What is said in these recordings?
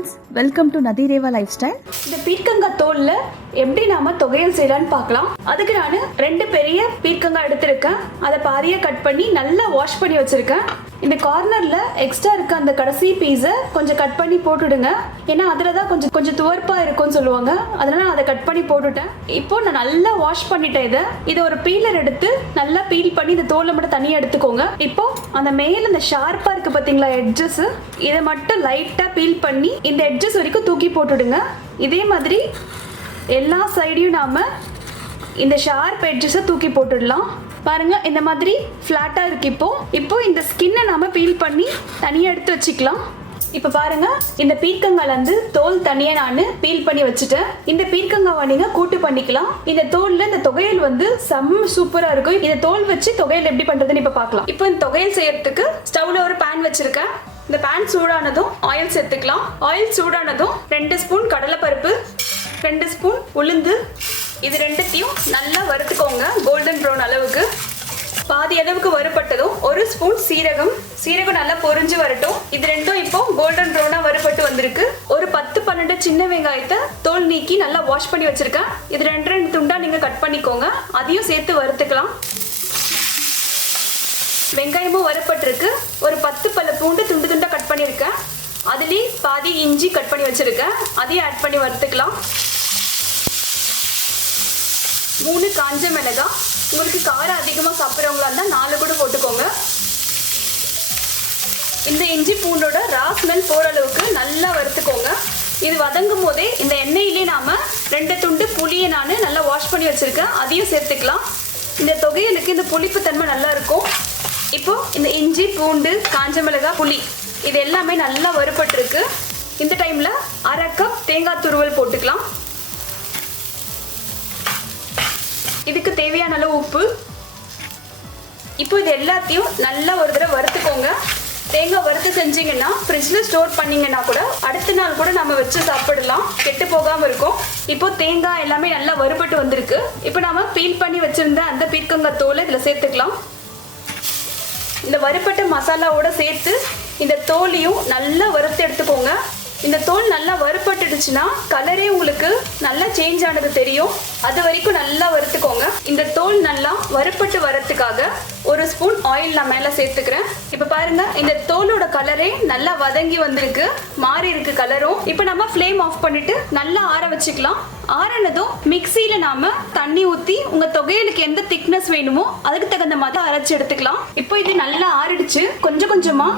Friends welcome to நதிரேவா life style இந்த பீர்க்கங்காய் தோல்ல எப்படி நாம தொகையல் செய்யலாம்னு பார்க்கலாம். அதுக்கு நான் ரெண்டு பெரிய பீர்க்கங்காய் எடுத்திருக்கேன். அதை பாதியா கட் பண்ணி நல்லா வாஷ் பண்ணி வச்சிருக்கேன். இந்த கார்னர்ல எக்ஸ்ட்ரா இருக்க அந்த கடைசி பீஸை கொஞ்சம் கட் பண்ணி போட்டுடுங்க. ஏன்னா அதில் தான் கொஞ்சம் கொஞ்சம் துவர்ப்பா இருக்கும்னு சொல்லுவாங்க. அதனால நான் அதை கட் பண்ணி போட்டுட்டேன். இப்போ நான் நல்லா வாஷ் பண்ணிட்டேன் இதை. இதை ஒரு பீலர் எடுத்து நல்லா பீல் பண்ணி இந்த தோலை மட்டும் தனியா எடுத்துக்கோங்க. இப்போ அந்த மேல இந்த ஷார்ப்பா இருக்கு பாத்தீங்களா எட்ஜஸ் இதை மட்டும் லைட்டா பீல் பண்ணி இந்த எட்ஜஸ் வரைக்கும் தூக்கி போட்டுடுங்க. இதே மாதிரி எல்லா சைடையும் நாம இந்த ஷார்ப் எட்ஜஸை தூக்கி போட்டுடலாம். பாருங்க இந்த மாதிரி ஃப்ளாட்டா இருக்கு இப்போ. இப்போ இந்த ஸ்கின்னை நாம பீல் பண்ணி தனியா எடுத்து வச்சுக்கலாம். இப்போ பாருங்க இந்த பீர்க்கங்கால வந்து தோல் தனியா நான் பீல் பண்ணி வச்சுட்டேன். இந்த பீர்க்கங்காவை நீங்க கூட்டு பண்ணிக்கலாம். இந்த தோல்ல இந்த தொகையல் வந்து செம்ம சூப்பரா இருக்கும். இந்த தோல் வச்சு தொகையல் எப்படி பண்றதுன்னு இப்போ பார்க்கலாம் இப்போ இந்த தொகையல் செய்யறதுக்கு ஸ்டவ்ல ஒரு பேன் வச்சிருக்கேன். இந்த பேன் சூடானதும் ஆயில் சேர்த்துக்கலாம். ஆயில் சூடானதும் ரெண்டு ஸ்பூன் கடலைப்பருப்பு ரெண்டு ஸ்பூன் உளுந்து இது ரெண்டுத்தையும் நல்லா வறுத்துக்கோங்க. கோல்டன் ப்ரௌன் அளவுக்கு. பாதி அளவுக்கு வறுபட்டதும் ஒரு ஸ்பூன் சீரகம். சீரகம் நல்லா பொறிஞ்சு வரட்டும். இது ரெண்டும் இப்போ கோல்டன் ப்ரௌனா வறுபட்டு வந்திருக்கு. ஒரு பத்து பன்னெண்டு சின்ன வெங்காயத்தை தோல் நீக்கி நல்லா வாஷ் பண்ணி வச்சிருக்கேன். இது ரெண்டு ரெண்டு துண்டா நீங்க கட் பண்ணிக்கோங்க. அதையும் சேர்த்து வறுத்துக்கலாம். வெங்காயமும் வறுப்பட்டிருக்கு ஒரு பத்து பல பூண்டு துண்டு துண்டா கட் பண்ணியிருக்கேன். அதுலேயே பாதி இஞ்சி கட் பண்ணி வச்சிருக்கேன். அதையும் ஆட் பண்ணி வறுத்துக்கலாம். மூணு காஞ்ச மிளகா. உங்களுக்கு காரம் அதிகமாக சாப்பிட்றவங்களா இருந்தால் நாலு கூட போட்டுக்கோங்க. இந்த இஞ்சி பூண்டோட ரா ஸ்மெல் போகிற அளவுக்கு நல்லா வறுத்துக்கோங்க. இது வதங்கும் போதே இந்த எண்ணெயிலே நாம் ரெண்டு துண்டு புளியை நான் நல்லா வாஷ் பண்ணி வச்சுருக்கேன். அதையும் சேர்த்துக்கலாம். இந்த தொகையலுக்கு இந்த புளிப்பு தன்மை நல்லா இருக்கும். இப்போ இந்த இஞ்சி பூண்டு காஞ்ச மிளகா புளி இது எல்லாமே நல்லா வறுபட்டுருக்கு. இந்த டைமில் அரை கப் தேங்காய் துருவல் போட்டுக்கலாம். இதுக்கு தேவையான அளவு உப்பு. இப்போ இது எல்லாத்தையும் நல்லா ஒரு தடவை வறுத்துக்கோங்க. தேங்காய் வறுத்து செஞ்சீங்கன்னா ஃப்ரிட்ஜில் ஸ்டோர் பண்ணிங்கன்னா கூட அடுத்த நாள் கூட நம்ம வச்சு சாப்பிடலாம். கெட்டு போகாமல் இருக்கும். இப்போ தேங்காய் எல்லாமே நல்லா வறுபட்டு வந்திருக்கு. இப்போ நம்ம பீல் பண்ணி வச்சுருந்த அந்த பீர்க்கங்காய் தோலை இதில் சேர்த்துக்கலாம். இந்த வறுபட்ட மசாலாவோட சேர்த்து இந்த தோலையும் நல்லா வறுத்து எடுத்துக்கோங்க. இந்த தோல் நல்லா வறுபட்டுடுச்சுன்னா கலரே உங்களுக்கு சேஞ்ச் ஆனது தெரியும். அது வரைக்கும் நல்லா வறுத்துக்கோங்க. இந்த தோல் நல்லா வறுப்பட்டு வரத்துக்காக ஒரு ஸ்பூன் ஆயில் நான் மேல சேர்த்துக்கிறேன். இப்ப பாருங்க இந்த தோலோட கலரே நல்லா வதங்கி வந்திருக்கு. மாறி இருக்கு கலரும் இப்போ நம்ம ஃப்ளேம் ஆஃப் பண்ணிட்டு நல்லா ஆற வச்சுக்கலாம். ஆறனதும் மிக்சியில நாம தண்ணி ஊத்தி உங்க தொகையலுக்கு எந்த திக்னஸ் வேணுமோ அதுக்கு தகுந்த மாதிரி அரைச்சு எடுத்துக்கலாம். இப்போ இது நல்லா ஆறிடுச்சு. கொஞ்சம் கொஞ்சமா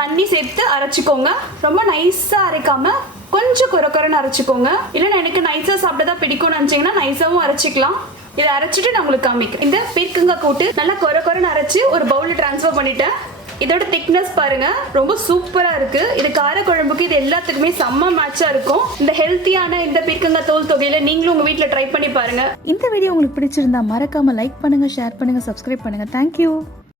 தண்ணி சேர்த்து அரைச்சிக்கோங்க. ரொம்ப நைஸா அரைக்காம கொஞ்சம் குறை குறைன்னு அரைச்சிக்கோங்க. இல்லைன்னா எனக்கு நைஸா சாப்பிட்டதா பிடிக்கும்னு நினைச்சீங்கன்னா நைஸாவும் அரைச்சிக்கலாம். இதை அரைச்சிட்டு நான் உங்களுக்கு காமிக்கிறேன். இந்த பீர்க்கங்காய் கூட்டு நல்லா குறை குறைன்னு அரைச்சு ஒரு பவுல்ல ட்ரான்ஸ்ஃபர் பண்ணிட்டேன். இதோட திக்னஸ் பாருங்க ரொம்ப சூப்பரா இருக்கு. இது கார குழம்புக்கு இது எல்லாத்துக்குமே செம்ம மேட்சா இருக்கும். இந்த ஹெல்த்தியான இந்த பீர்க்கங்காய் தோல் தொகையில நீங்களும் உங்க வீட்டுல ட்ரை பண்ணி பாருங்க. இந்த வீடியோ உங்களுக்கு பிடிச்சிருந்தா மறக்காம லைக் பண்ணுங்க ஷேர் பண்ணுங்க சப்ஸ்கிரைப் பண்ணுங்க. தேங்க்யூ